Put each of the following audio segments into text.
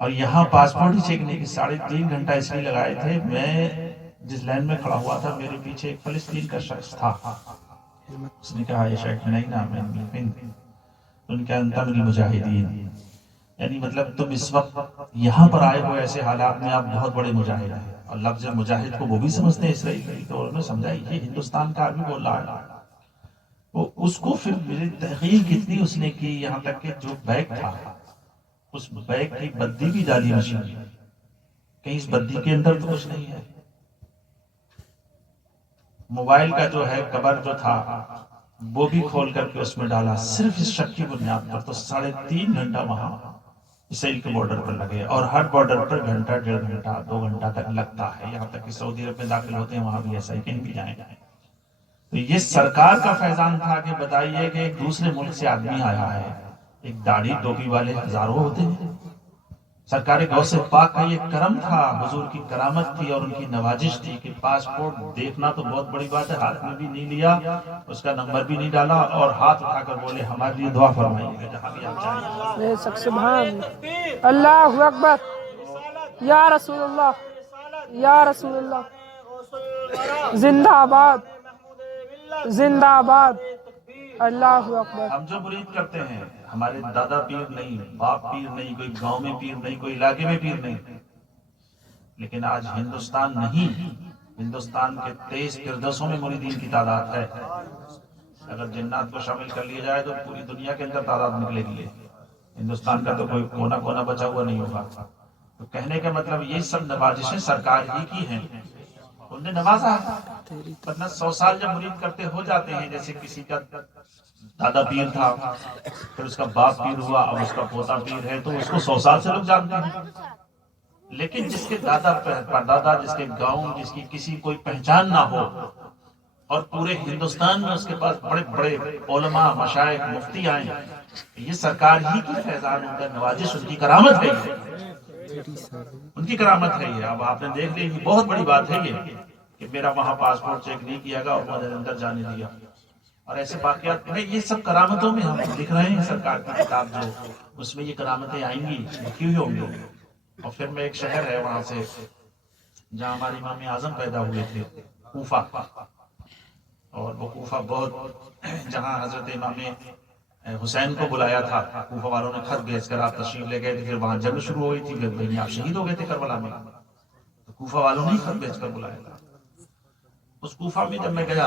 اور یہاں پاسپورٹ ہی چیک نہیں، 3.5 گھنٹہ اس لیے لگائے تھے۔ میں جس لائن میں کھڑا ہوا تھا میرے پیچھے ایک فلسطین کا شخص تھا، اس نے کہا یہ شرٹ نہیں نا میں ان کے انتم المجاہدین، یعنی مطلب تم اس وقت یہاں پر آئے ہو ایسے حالات میں، آپ بہت بڑے مجاہد ہیں۔ اور لفظ مجاہد کو وہ بھی سمجھتے ہیں اسرائیلی، تو انہوں نے سمجھا یہ ہندوستان کا آدمی بول رہا ہے۔ وہ اس کو پھر میری تحقیق کتنی اس نے کی، یہاں تک کہ جو بیگ تھا اس بیگ کی بدی بھی ڈالی مشین میں، کہیں اس بدی کے اندر تو کچھ نہیں ہے۔ موبائل کا جو ہے کور جو تھا وہ بھی کھول کر کے اس میں ڈالا، صرف اس شک کی بنیاد پر۔ تو 3.5 گھنٹہ وہاں اسرائیل کے بارڈر پر لگے، اور ہر بارڈر پر گھنٹہ 1.5 گھنٹہ 2 گھنٹہ تک لگتا ہے، یہاں تک کہ سعودی عرب میں داخل ہوتے ہیں وہاں بھی ایسا ہی، کہیں بھی جائیں۔ تو یہ سرکار کا فیضان تھا کہ بتائیے کہ ایک دوسرے ملک سے آدمی آیا ہے، ایک داڑھی ٹوپی والے ہزاروں ہوتے ہیں۔ سرکار غوث پاک کا یہ کرم تھا، حضور کی کرامت تھی اور ان کی نوازش تھی کہ پاسپورٹ دیکھنا تو بہت بڑی بات ہے، ہاتھ میں بھی نہیں لیا، اس کا نمبر بھی نہیں ڈالا، اور ہاتھ اٹھا کر بولے ہمارے لیے دعا فرمائیے جہاں بھی آپ جائیں۔ سبحان اللہ اکبر، یا رسول اللہ، یا رسول اللہ، زندہ آباد، زندہ آباد، اللہ اکبر۔ ہم جو مرید کرتے ہیں، ہمارے دادا پیر نہیں، باپ پیر نہیں، کوئی گاؤں میں پیر نہیں، کوئی علاقے میں پیر نہیں، لیکن آج ہندوستان نہیں، ہندوستان کے 23 فردوسوں میں مریدین کی تعداد ہے۔ اگر جنات کو شامل کر لیا جائے تو پوری دنیا کے اندر تعداد نکلے گی، ہندوستان کا تو کوئی کونا کونا بچا ہوا نہیں ہوگا۔ تو کہنے کا مطلب یہ سب نوازشیں سرکار ہی کی ہیں، انہوں نے نوازا ہے۔ ورنہ 100 سال جب مرید کرتے ہو جاتے ہیں، جیسے کسی کا دادا پیر تھا، پھر اس کا باپ پیر ہوا، اب اس کا پوتا پیر ہے، تو اس کو 100 سال سے لوگ جانتے ہیں۔ لیکن جس کے دادا پردادا، جس کے گاؤں، جس کی کسی کوئی پہچان نہ ہو، اور پورے ہندوستان میں اس کے پاس بڑے بڑے علماء، مشائخ، مفتی آئیں، یہ سرکار ہی کی فیضان، ان کا نوازش، ان کی کرامت ہے، ان کی کرامت ہے یہ۔ اب آپ نے دیکھ لی، بہت بڑی بات ہے یہ کہ میرا وہاں پاسپورٹ چیک نہیں کیا گیا اور مجھے اندر جانے دیا، اور ایسے واقعات میں یہ سب کرامتوں میں ہم لکھ رہے ہیں۔ سرکار کی کتاب جو اس میں یہ کرامتیں آئیں گی، لکھی ہوئی ہوں گی۔ اور پھر میں ایک شہر ہے وہاں سے جہاں ہمارے امام اعظم پیدا ہوئے تھے، کوفہ، اور وہ کوفہ بہت، جہاں حضرت امام حسین کو بلایا تھا، کوفہ والوں نے خط بھیج کر آپ تشریف لے گئے تھے، پھر وہاں جنگ شروع ہوئی تھی، پھر وہیں آپ شہید ہو گئے تھے کربلا میں، تو کوفہ والوں نے خط بھیج کر بلایا تھا۔ اس کوفہ میں جب میں گیا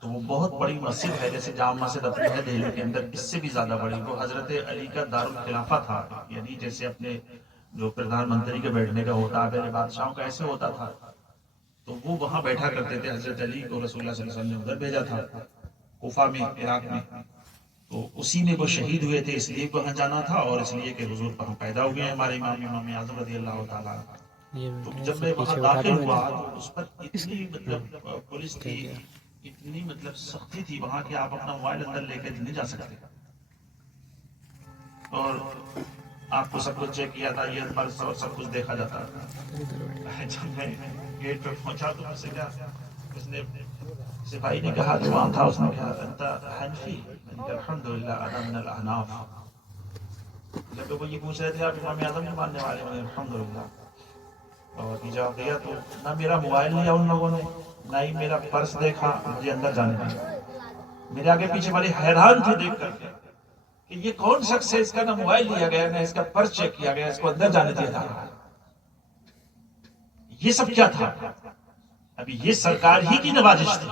تو وہ بہت بڑی مسجد ہے، جیسے جامع مسجد اپنی ہے دہلی کے اندر، اس سے بھی زیادہ بڑی، وہ حضرت علی کا دارالخلافہ تھا، یعنی جیسے اپنے جو پردھان منتری کے بیٹھنے کا ہوتا ہے پہلے بادشاہوں کا، ایسے ہوتا تھا، تو وہ وہاں بیٹھا کرتے تھے۔ حضرت علی کو رسول اللہ صلی اللہ علیہ وسلم نے ادھر بھیجا تھا، کوفہ میں، عراق میں، تو اسی میں وہ شہید ہوئے تھے، اس لیے وہاں جانا تھا، اور اس لیے کہ حضور وہاں پیدا ہوئے ہیں ہمارے امام اعظم رضی اللہ تعالیٰ۔ تو جب میں وہاں داخل ہوا تو اس پر اتنی مطلب پولیس تھی، اتنی مطلب سختی تھی وہاں کہ آپ اپنا موبائل اندر لے کے نہیں جا سکتے، اور آپ کو سب کچھ چیک کیا تھا، یہ پر سب کچھ دیکھا جاتا تھا۔ جب میں گیٹ پہ پہنچا تو مجھ سے کیا، اس نے سپاہی نے کہا جو وہاں تھا، اس نے کہا انت حنفی؟ میں نے کہا الحمدللہ انا من الاحناف۔ جب وہ یہ پوچھ رہے تھے آپ امام اعظم کے ماننے والے، میں نے الحمدللہ اور جواب دیا، تو نہ میرا موبائل لیا ان لوگوں نے، نہ ہی میرا پرس دیکھا، مجھے اندر جانے دیا۔ میرے آگے پیچھے بڑے حیران تھے دیکھ کر کے کہ یہ کون شخص ہے، اس کا نہ موبائل لیا گیا، نہ اس کا پرس چیک کیا گیا، اس کو اندر جانے دیا جا رہا ہے۔ یہ سب کیا تھا؟ ابھی یہ سرکار ہی کی نوازش تھی،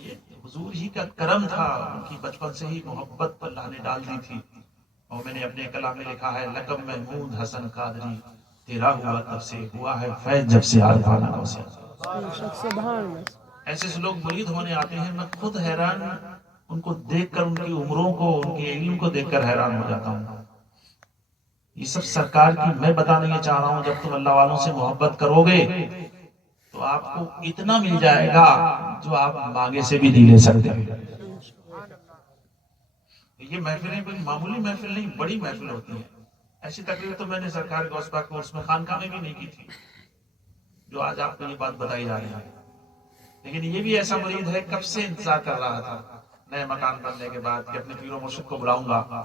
یہ حضور ہی کا کرم تھا، ان کی بچپن سے ہی محبت اللہ نے ڈال دی تھی۔ اور میں نے اپنے کلام میں لکھا ہے، لقب محمود حسن قادری تیرا ہوا تب سے، ہوا ہے فیض جب سے عارفانہ کو سے۔ ایسے لوگ مرید ہونے آتے ہیں، میں خود حیران ان کو دیکھ کر، ان کی عمروں کو، ان کے علم کو دیکھ کر حیران ہو جاتا ہوں۔ یہ سب سرکار کی، میں بتانا یہ چاہ رہا ہوں، جب تم اللہ والوں سے محبت کرو گے تو آپ کو اتنا مل جائے گا جو آپ مانگے سے بھی نہیں لے سکتے۔ یہ محفلیں کوئی معمولی محفل نہیں، بڑی محفل ہوتی ہے. ایسی تقریر تو میں نے سرکار غوث پاک کورس میں خانقاہ میں بھی نہیں کی تھی جو آج آپ کو یہ بات بتائی جا رہی ہے. لیکن یہ بھی ایسا مرید ہے کب سے انتظار کر رہا تھا نئے مکان بننے کے بعد کہ اپنے پیر و مرشد کو بلاؤں گا،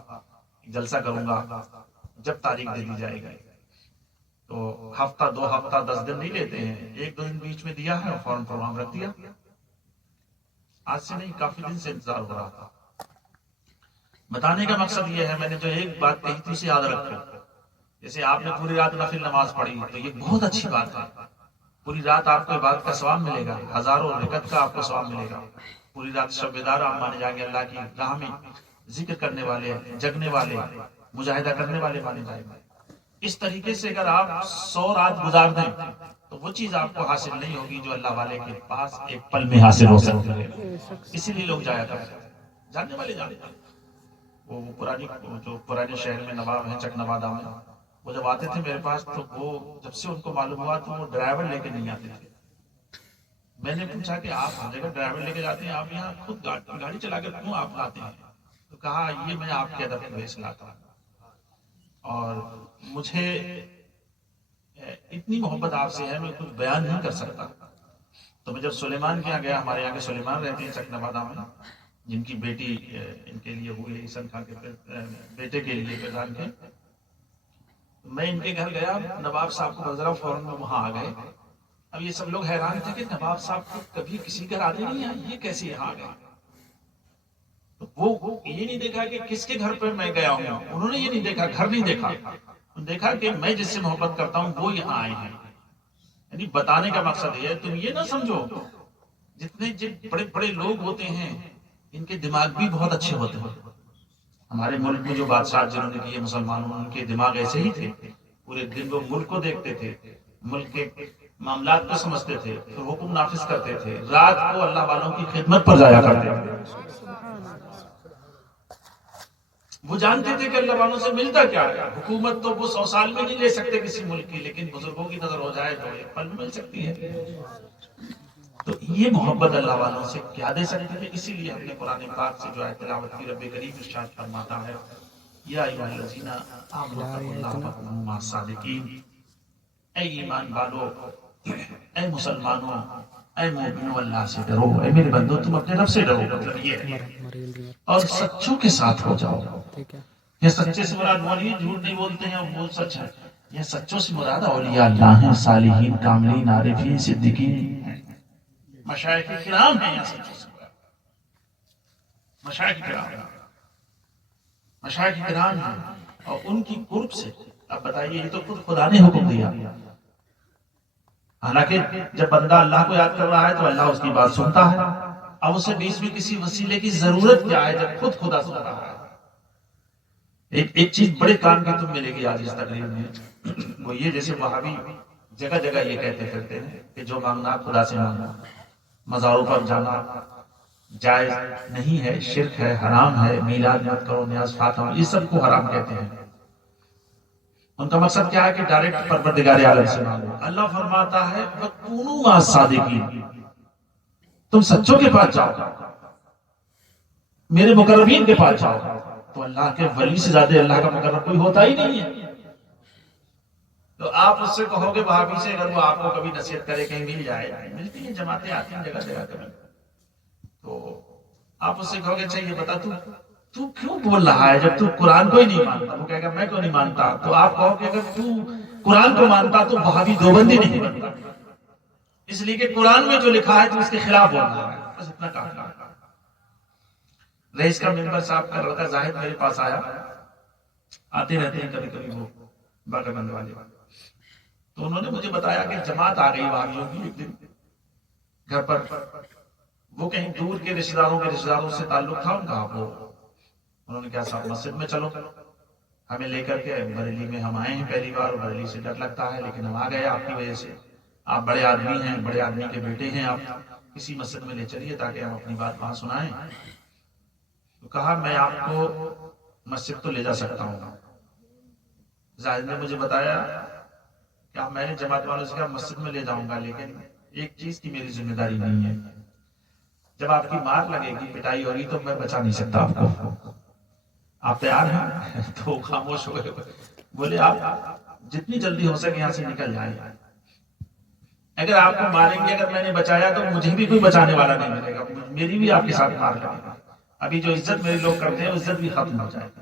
جلسہ کروں گا، جب تاریخ دے دی جائے گی. تو ہفتہ 2 ہفتہ 10 دن نہیں لیتے ہیں، 1-2 دن بیچ میں دیا ہے اور فوراً پروگرام رکھ دیا. آج سے نہیں، کافی دن سے انتظار ہو رہا تھا. بتانے کا مقصد یہ ہے، میں نے جو ایک بات کہی تھی اسے یاد رکھو. جیسے آپ نے پوری رات نفل نماز پڑھی تو یہ بہت اچھی بات ہے. پوری رات آپ کو عبادت کا ثواب ملے گا، ہزاروں رکعت کا آپ کو ثواب ملے گا. پوری رات شب بیدار آپ مانے جائیں گے، اللہ کی راہ میں ذکر کرنے والے، جگنے والے، مجاہدہ کرنے والے مانے جائیں گے. اس طریقے سے اگر آپ 100 رات گزار دیں تو وہ چیز آپ کو حاصل نہیں ہوگی جو اللہ والے کے پاس ایک پل میں حاصل ہو سکتی ہے. اسی لیے لوگ جایا کرتے ہیں، جاننے والے جانتے ہیں. وہ جو پرانے شہر میں نواب ہیں چک نوادہ میں، وہ جب آتے تھے میرے پاس تو وہ جب سے ان کو معلوم ہوا تو وہ ڈرائیور لے کے نہیں آتے تھے. میں نے پوچھا کہ آپ ہر جگہ ڈرائیور لے کے جاتے ہیں، آپ یہاں خود گاڑی چلا کر کیوں آپ لاتے ہیں؟ تو کہا یہ میں آپ کے ادب کی وجہ سے لاتا ہوں. اور مجھے اتنی محبت آپ سے ہے میں کچھ بیان نہیں کر سکتا. تو میں جب سلیمان کے یہاں گیا، ہمارے یہاں کے سلیمان رہتے ہیں چک نوادہ میں، جن کی بیٹی ان کے لیے ہوئی حسن خان کے بیٹے کے لیے پیدان کے. میں ان کے گھر گیا، نواب صاحب کو نظرا فوراً میں وہاں آ گئے. اب یہ سب لوگ حیران تھے کہ نواب صاحب کو کبھی کسی گھر آتے نہیں ہیں، یہ کیسے یہاں آ گئے؟ تو وہ یہ نہیں دیکھا کہ کس کے گھر پہ میں گیا ہوں، انہوں نے یہ نہیں دیکھا، گھر نہیں دیکھا، دیکھا کہ میں جس سے محبت کرتا ہوں وہ یہاں آئے ہیں. یعنی بتانے کا مقصد یہ ہے، تم یہ نہ سمجھو جتنے بڑے بڑے لوگ ہوتے ہیں ان کے دماغ بھی بہت اچھے ہوتے ہیں. ہمارے ملک میں جو بادشاہ جنہوں نے کیے مسلمانوں، ان کے دماغ ایسے ہی تھے. پورے دن وہ ملک کو دیکھتے تھے، ملک کے معاملات کو سمجھتے تھے، پھر حکم نافذ کرتے تھے، رات کو اللہ والوں کی خدمت پر جایا کرتے تھے. وہ جانتے تھے کہ اللہ والوں سے ملتا کیا ہے. حکومت تو وہ 100 سال میں نہیں لے سکتے کسی ملک کی، لیکن بزرگوں کی نظر ہو جائے تو ایک پل میں مل سکتی ہے. تو یہ محبت اللہ والوں سے کیا دے سکتے تھے. اسی لیے ہم نے قرآن پاک سے جو ہے تلاوت کی، رب کریم ارشاد فرماتا ہے یا ایھا الذین آمنوا اتقوا اللہ وکونوا مع الصادقین. اے ایمان والو، اے مسلمانوں، اے مومنو، اللہ سے ڈرو. اے میرے بندو تم اپنے رب سے ڈرو، مطلب یہ ہے، اور سچوں کے ساتھ ہو جاؤ. یہ سچے سے مراد وہ نہیں جھوٹ نہیں بولتے ہیں، وہ سچ ہے. یہ سچوں سے مراد اولیاء اللہ ہیں، صالحین، کاملین، عارفین، صدیقین ہیں، مشائخ کرام ہیں. یہاں سچوں سے مراد مشائخ کرام ہیں، مشائخ کرام ہیں. اور ان کی قرب سے اب بتائیے، یہ تو خود خدا نے حکم دیا. حالانکہ جب بندہ اللہ کو یاد کر رہا ہے تو اللہ اس کی بات سنتا ہے. اب اسے بیچ میں کسی وسیلے کی ضرورت کیا ہے جب خود خدا سن رہا ہے. ایک چیز بڑے کام کی تم ملے گی آج اس تقریر میں، وہ یہ جیسے وہابی جگہ جگہ یہ کہتے پھرتے ہیں کہ جو مانگنا خدا سے مانگنا. مزاروں پر جانا جائز نہیں ہے، شرک ہے، حرام ہے. میلاد مت کرو، نیاز فاتحہ، یہ سب کو حرام کہتے ہیں. ان کا مقصد کیا ہے کہ ڈائریکٹ پروردگار عالم سے مانگو. اللہ فرماتا ہے وَكُونُوا مَعَ الصَّادِقِينَ، تم سچوں کے پاس جاؤ، میرے مقربین کے پاس جاؤ. تو اللہ کے ولی سے زیادہ اللہ کا مقرب کوئی ہوتا ہی نہیں ہے. تو آپ اس سے کہو گے وہابی سے، اگر وہ آپ کو کبھی نصیحت کرے کہیں مل جائے، ملتی ہیں جماعتیں آتی ہیں جگہ جگہ کبھی، تو آپ اس سے کہو گے اچھا یہ بتا تو کیوں بول رہا ہے جب تو قرآن کو ہی نہیں مانتا؟ وہ کہے گا میں کیوں نہیں مانتا؟ تو آپ کہو کہ اگر تو قرآن کو مانتا تو وہابی دیوبندی نہیں بنتا، اس لیے کہ قرآن میں جو لکھا ہے تو اس کے خلاف بول رہا ہے. بس اتنا کافی. رئیس کا ممبر صاحب کا لڑکا زاہد میرے پاس آیا، آتے رہتے ہیں کبھی کبھی وہ باقی بند والے، تو انہوں نے مجھے بتایا کہ جماعت آ گئی وہابیوں کی ایک دن گھر پر. وہ کہیں دور کے رشتہ داروں سے تعلق تھا ان کا. انہوں نے کہا صاحب مسجد میں چلو، ہمیں لے کر کے. بریلی میں ہم آئے ہیں پہلی بار، بریلی سے ڈر لگتا ہے لیکن ہم آ گئے آپ کی وجہ سے. آپ بڑے آدمی ہیں، بڑے آدمی کے بیٹے ہیں، آپ کسی مسجد میں لے چلیے تاکہ ہم اپنی بات وہاں سنائیں. تو کہا میں آپ کو مسجد تو لے جا سکتا ہوں. زاہد نے مجھے بتایا کہ میں نے جماعت والوں سے کہا مسجد میں لے جاؤں گا، لیکن ایک چیز کی میری ذمہ داری نہیں ہے. جب آپ کی مار لگے گی، پٹائی ہوگی تو میں بچا نہیں سکتا آپ کو. آپ تیار ہیں؟ تو خاموش ہو گئے. بولے آپ جتنی جلدی ہو سکے یہاں سے نکل جائیں. اگر آپ کو ماریں گے، اگر میں نے بچایا تو مجھے بھی کوئی بچانے والا نہیں ملے گا، میری بھی آپ کے ساتھ مار کرے گا. ابھی جو عزت میرے لوگ کرتے ہیں عزت بھی ختم ہو جائے گی.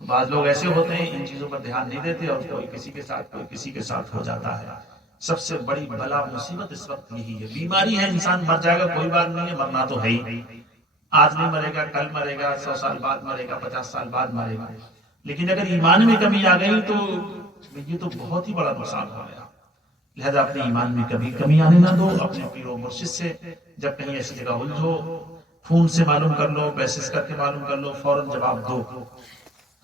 بعض لوگ ایسے ہوتے ہیں ان چیزوں پر دھیان نہیں دیتے اور کوئی کسی کے ساتھ کوئی کسی کے ساتھ ہو جاتا ہے. سب سے بڑی بلا مصیبت اس وقت یہی ہے. بیماری ہے، انسان مر جائے گا کوئی بات نہیں ہے، مرنا تو ہے ہی. آج نہیں مرے گا، کل مرے گا، 100 سال بعد مرے گا، 50 سال بعد مرے گا. لیکن اگر ایمان میں کمی آ گئی تو یہ تو بہت ہی بڑا نقصان ہو گیا. لہذا اپنے ایمان میں کبھی کمی آنے نہ دو. اپنے پیر و مرشد سے جب کہیں ایسی جگہ الجھو، فون سے معلوم کر لو، میسج کر کے معلوم کر لو، فوراً جواب دو.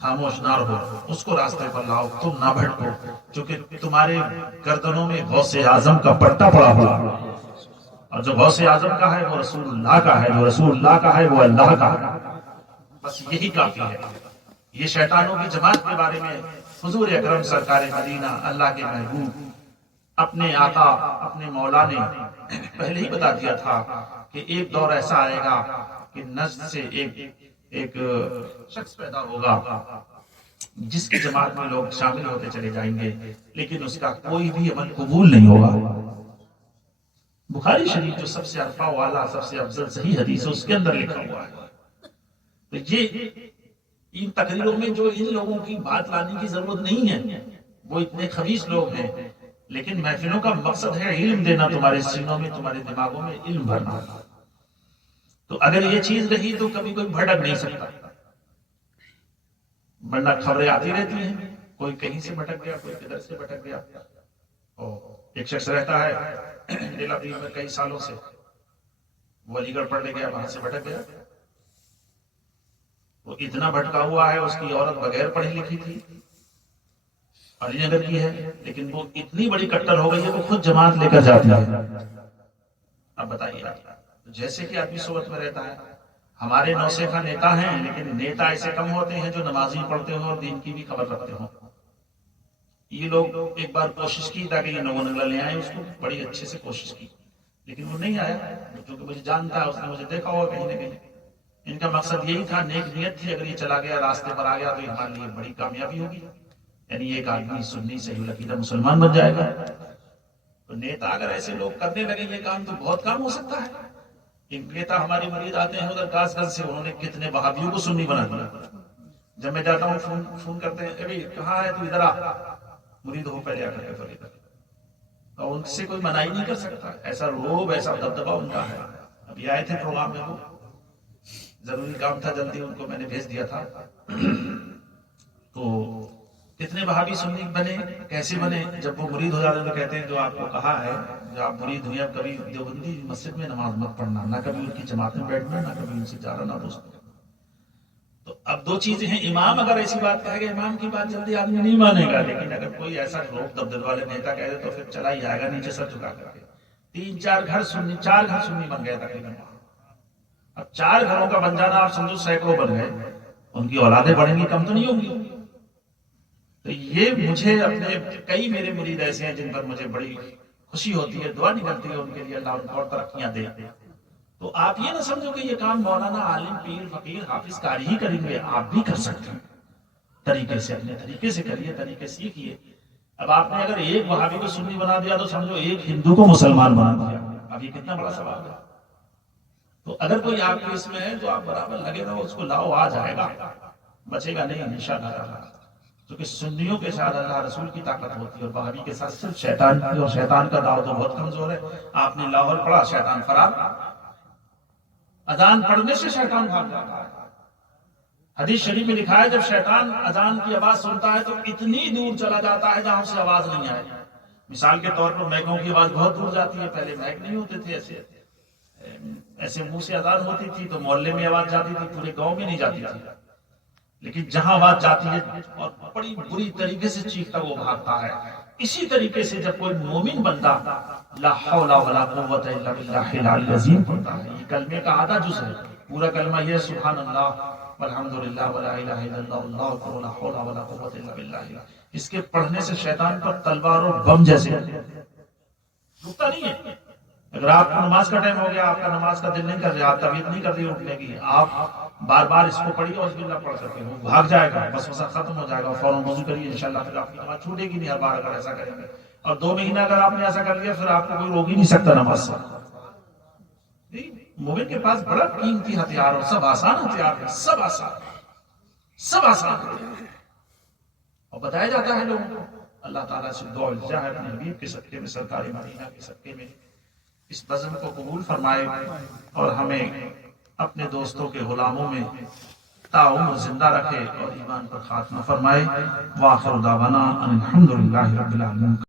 خاموش نہ رہو، اس کو راستے پر لاؤ، تم نہ بھٹکو، کیونکہ تمہارے گردنوں میں غوث اعظم کا پٹا پڑا ہوا، اور جو غوث اعظم کا ہے وہ رسول اللہ کا ہے، جو رسول اللہ کا ہے وہ اللہ کا ہے. بس یہی کافی ہے. یہ شیطانوں کی جماعت کے بارے میں حضور اکرم سرکار مدینہ اللہ کے محبوب اپنے آقا اپنے مولا نے پہلے ہی بتا دیا تھا کہ ایک دور ایسا آئے گا کہ نجد سے ایک شخص پیدا ہوگا جس کی جماعت میں لوگ شامل ہوتے چلے جائیں گے، لیکن اس کا کوئی بھی عمل قبول نہیں ہوگا. بخاری شریف جو سب سے عرفہ والا سب سے افضل صحیح حدیث ہے اس کے اندر لکھا ہوا ہے. تو یہ ان تقریروں میں جو ان لوگوں کی بات لانے کی ضرورت نہیں ہے، وہ اتنے خبیث لوگ ہیں. لیکن محفلوں کا مقصد ہے علم دینا، تمہارے سینوں میں تمہارے دماغوں میں علم بھرنا. تو اگر یہ چیز رہی تو کبھی کوئی بھٹک نہیں سکتا، ورنہ خبریں آتی رہتی ہیں، کوئی کہیں سے بھٹک گیا، کوئی کدھر سے بھٹک گیا. ایک شخص رہتا ہے ڈیلا پیر میں کئی سالوں سے، وہ علی گڑھ پڑھنے گیا، وہاں سے بھٹک گیا. وہ اتنا بھٹکا ہوا ہے، اس کی عورت بغیر پڑھی لکھی تھی، علی نگر کی ہے، لیکن وہ اتنی بڑی کٹر ہو گئی ہے وہ خود جماعت لے کر جاتی ہے. اب بتائیے جیسے کہ آدمی صحبت میں رہتا ہے. ہمارے نوسیکھا نیتا ہیں، لیکن نیتا ایسے کم ہوتے ہیں جو نمازی پڑھتے ہوں اور دین کی بھی خبر رکھتے ہوں. یہ لوگ ایک بار کوشش کی تاکہ یہ نو نگلا لے آئے، اس کو بڑی اچھے سے کوشش کی، لیکن وہ نہیں آیا. کیونکہ مجھے جانتا ہے، اس نے مجھے دیکھا ہوا کہیں نہ کہیں. ان کا مقصد یہی تھا، نیک نیت تھی، اگر یہ چلا گیا راستے پر آ گیا تو یہ ہمارے لیے بڑی کامیابی ہوگی، یعنی ایک آدمی سنی صحیح العقیدہ مسلمان بن جائے گا. تو نیتا اگر ایسے لوگ کرنے لگے یہ کام تو بہت کام ہو سکتا ہے. ایک نیتا ہماری مرید آتے ہیں ادھر کاس گنج سے، انہوں نے کتنے وہابیوں کو سنی بنا دیا. جب میں جاتا ہوں فون کرتے ہیں، ابھی کہاں ہے تو ادھر آ، مرید ہو پہلے آ کر کے ادھر. اور ان سے کوئی منائی نہیں کر سکتا، ایسا روب ایسا دبدبا ان کا ہے. ابھی آئے تھے پروگرام میں، وہ ضروری کام تھا، جلدی ان کو میں نے بھیج دیا تھا. تو کتنے وہابی سنی بنے، کیسے بنے؟ جب وہ مرید ہو جاتے ہیں تو کہتے ہیں جو آپ کو کہا ہے، جو آپ مرید ہوئے اب کبھی دیوبندی مسجد میں نماز مت پڑھنا، نہ کبھی ان کی جماعت میں بیٹھنا، نہ کبھی ان سے جانا، نہ دوست. تو اب دو چیزیں ہیں، امام اگر ایسی بات کہے گا، امام کی بات جلدی آدمی نہیں مانے گا، لیکن اگر کوئی ایسا روک دبدب والے نیتا کہہ دے تو پھر چلا ہی جائے گا نیچے سر جھکا کر کے. 3-4 گھر سنی بن گئے تقریباً. اب 4 گھروں کا بن جانا آپ سمجھو سینکڑوں بن گئے، ان کی اولادیں بڑھیں گی، کم تو نہیں ہوں گی. تو یہ مجھے اپنے کئی میرے مرید ایسے ہیں جن پر مجھے بڑی خوشی ہوتی ہے، دعا نکلتی ہے ان کے لیے، اللہ ان کو اور ترقیاں دے. تو آپ یہ نہ سمجھو کہ یہ کام مولانا، عالم، پیر، فقیر، حافظ کاری ہی کریں گے، آپ بھی کر سکتے ہیں. طریقے سے اپنے طریقے سے کریے، طریقے سیکھیے. اب آپ نے اگر ایک وہابی کو سنی بنا دیا تو سمجھو ایک ہندو کو مسلمان بنا دیا. اب یہ کتنا بڑا سوال ہے. تو اگر کوئی آپ کے اس میں ہے تو آپ برابر لگے رہو، اس کو لاؤ، آ جائے گا، بچے گا نہیں انشاءاللہ. کیونکہ سنیوں کے ساتھ اللہ رسول کی طاقت ہوتی ہے، اور وہابی کے ساتھ صرف شیطان کی، اور شیطان کا داؤ تو بہت کمزور ہے. آپ نے لاہور پڑھا، شیطان فرار. اذان پڑھنے سے شیطان بھاگ جاتا ہے. حدیث شریف میں لکھا ہے جب شیطان اذان کی آواز سنتا ہے تو اتنی دور چلا جاتا ہے جہاں سے آواز نہیں آئے. مثال کے طور پر میکوں کی آواز بہت دور جاتی ہے، پہلے میک نہیں ہوتے تھے، ایسے منہ سے اذان ہوتی تھی تو محلے میں آواز جاتی تھی، پورے گاؤں میں نہیں جاتی تھی. لیکن جہاں آواز جاتی ہے اور بڑی بری طریقے سے چیختا وہ بھاگتا ہے. اسی طریقے سے جب کوئی مومن بندہ لا حول ولا قوت الا باللہ العلی العظیم پڑھتا ہے، یہ کلمے کا آدھا جز ہے. پورا کلمہ یہ سبحان اللہ والحمدللہ ولا الہ الا اللہ واللہ اکبر ولا حول ولا قوت الا باللہ. اس کے پڑھنے سے شیطان پر تلوار اور بم جیسے رکتا نہیں ہے. اگر آپ کو نماز کا ٹائم ہو گیا، آپ کا نماز کا دل نہیں کر رہا، آپ طبیعت نہیں کر رہی اٹھنے کی، آپ بار بار اس کو پڑھیے اور بسم اللہ پڑھ سکتے ہیں، وہ بھاگ جائے گا، بس وسا ختم ہو جائے گا، فوراً وضو کریے، انشاءاللہ پھر آپ کی نماز چھوٹے گی نہیں ہر بار اگر ایسا کریں گے۔ اور 2 مہینہ اگر آپ نے ایسا کر لیا پھر آپ کو کوئی روک ہی نہیں سکتا نماز سے۔ مومن کے پاس بڑا قیمتی ہتھیار اور سب آسان ہتھیار ہے، سب آسان، سب آسان ہے۔ اور بتایا جاتا ہے لوگوں کو، اللہ تعالیٰ سے دعا التجا ہے اپنے حبیب کے صدقے میں، سرکار مدینہ کے صدقے میں اس بزم کو قبول فرمائے اور ہمیں اپنے دوستوں کے غلاموں میں تعاون زندہ رکھے اور ایمان پر خاتمہ فرمائے۔ وآخر دعوانا ان الحمد للہ رب العالمین۔